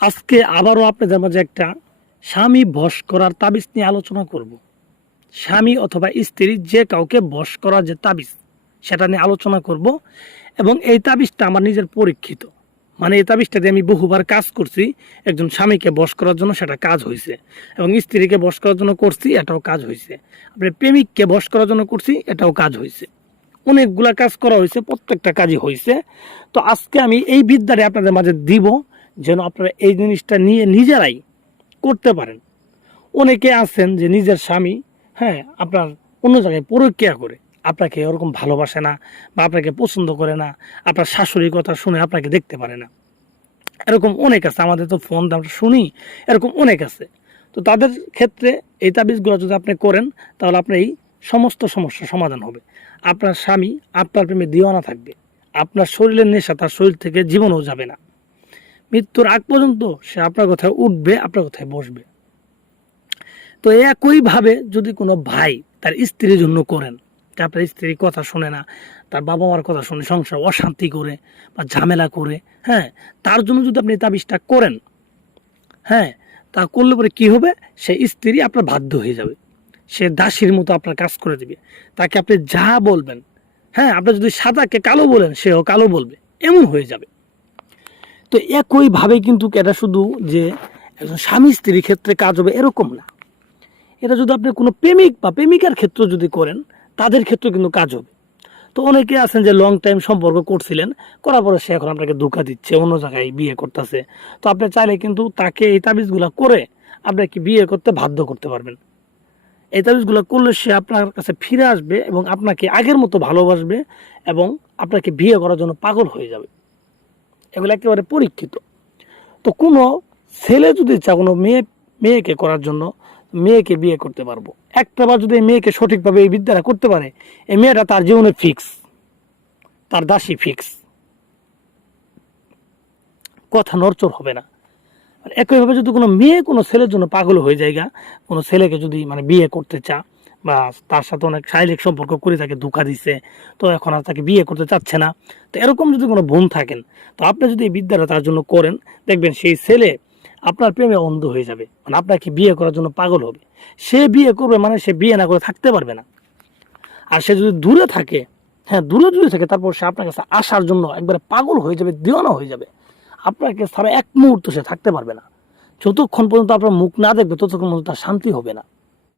আজকে আবারও আপনাদের মাঝে একটা স্বামী বশ করার তাবিজ নিয়ে আলোচনা করব। স্বামী অথবা স্ত্রী যে কাউকে বশ করার যে তাবিজ সেটা নিয়ে আলোচনা করব। এবং এই তাবিজটা আমার নিজের পরীক্ষিত, মানে এই তাবিজটা দিয়ে আমি বহুবার কাজ করছি। একজন স্বামীকে বশ করার জন্য সেটা কাজ হয়েছে, এবং স্ত্রীকে বশ করার জন্য করছি, এটাও কাজ হয়েছে। আপনি প্রেমিককে বশ করার জন্য করছি, এটাও কাজ হয়েছে। অনেকগুলা কাজ করা হয়েছে, প্রত্যেকটা কাজই হয়েছে। তো আজকে আমি এই বিদ্যাটা আপনাদের মাঝে দিব, যেন আপনারা এই জিনিসটা নিয়ে নিজেরাই করতে পারেন। অনেকে আছেন যে নিজের স্বামী, হ্যাঁ, আপনার অন্য জায়গায় পরকীয়া করে, আপনাকে ওরকম ভালোবাসে না বা আপনাকে পছন্দ করে না, আপনার শাশুড়ির কথা শুনে আপনাকে দেখতে পারে না। এরকম অনেক আছে, আমাদের তো ফোন আমরা শুনি, এরকম অনেক আছে। তো তাদের ক্ষেত্রে এই তাবিজগুলো যদি আপনি করেন, তাহলে আপনার এই সমস্ত সমস্যার সমাধান হবে। আপনার স্বামী আপনার প্রেমে দিওয়ানা থাকবে, আপনার শরীরের নেশা তার শরীর থেকে জীবনেও যাবে না। মৃত্যুর আগ পর্যন্ত সে আপনার কথায় উঠবে, আপনার কথায় বসবে। তো একইভাবে যদি কোনো ভাই তার স্ত্রীর জন্য করেন, যে আপনার স্ত্রীর কথা শুনে না, তার বাবা মার কথা শুনে সংসার অশান্তি করে বা ঝামেলা করে, হ্যাঁ, তার জন্য যদি আপনি তাবিজটা করেন, হ্যাঁ, তা করলে পরে কী হবে, সে স্ত্রী আপনার বাধ্য হয়ে যাবে। সে দাসীর মতো আপনার কাজ করে দিবে। তাকে আপনি যা বলবেন, হ্যাঁ, আপনি যদি সাদাকে কালো বলেন, সেও কালো বলবে, এমন হয়ে যাবে। তো একইভাবে কিন্তু এটা শুধু যে একজন স্বামী স্ত্রীর ক্ষেত্রে কাজ হবে এরকম না। এটা যদি আপনি কোনো প্রেমিক বা প্রেমিকার ক্ষেত্রে যদি করেন, তাদের ক্ষেত্রে কিন্তু কাজ হবে। তো অনেকে আছেন যে লং টাইম সম্পর্ক করছিলেন, করার পরে সে এখন আপনাকে ধোঁকা দিচ্ছে, অন্য জায়গায় বিয়ে করতেছে। তো আপনি চাইলে কিন্তু তাকে এই তাবিজগুলো করে আপনাকে বিয়ে করতে বাধ্য করতে পারবেন। এই তাবিজগুলো করলে সে আপনার কাছে ফিরে আসবে এবং আপনাকে আগের মতো ভালোবাসবে এবং আপনাকে বিয়ে করার জন্য পাগল হয়ে যাবে। এগুলো একেবারে পরীক্ষিত। তো কোনো ছেলে যদি চায় কোনো মেয়েকে করার জন্য, মেয়েকে বিয়ে করতে পারবো। একটাবার যদি এই মেয়েকে সঠিকভাবে এই বিদ্যাটা করতে পারে, এই মেয়েটা তার জীবনে ফিক্স, তার দাসী ফিক্স, কথা নড়চড় হবে না। আর একইভাবে যদি কোনো মেয়ে কোনো ছেলের জন্য পাগল হয়ে যায়, কোনো ছেলেকে যদি মানে বিয়ে করতে চা বা তার সাথে অনেক শারীরিক সম্পর্ক করে তাকে ধোঁকা দিছে, তো এখন আর তাকে বিয়ে করতে চাচ্ছে না, তো এরকম যদি কোনো বোন থাকেন, তো আপনি যদি এই বিদ্যাটা তার জন্য করেন, দেখবেন সেই ছেলে আপনার প্রেমে অন্ধ হয়ে যাবে, মানে আপনাকে বিয়ে করার জন্য পাগল হবে। সে বিয়ে করবে মানে সে বিয়ে না করে থাকতে পারবে না। আর সে যদি দূরে থাকে, হ্যাঁ, দূরে দূরে থাকে, তারপর সে আপনার কাছে আসার জন্য একবারে পাগল হয়ে যাবে, দিওয়ানা হয়ে যাবে। আপনাকে ছাড়া এক মুহূর্ত সে থাকতে পারবে না। যতক্ষণ পর্যন্ত আপনার মুখ না দেখবে, ততক্ষণ পর্যন্ত তার শান্তি হবে না।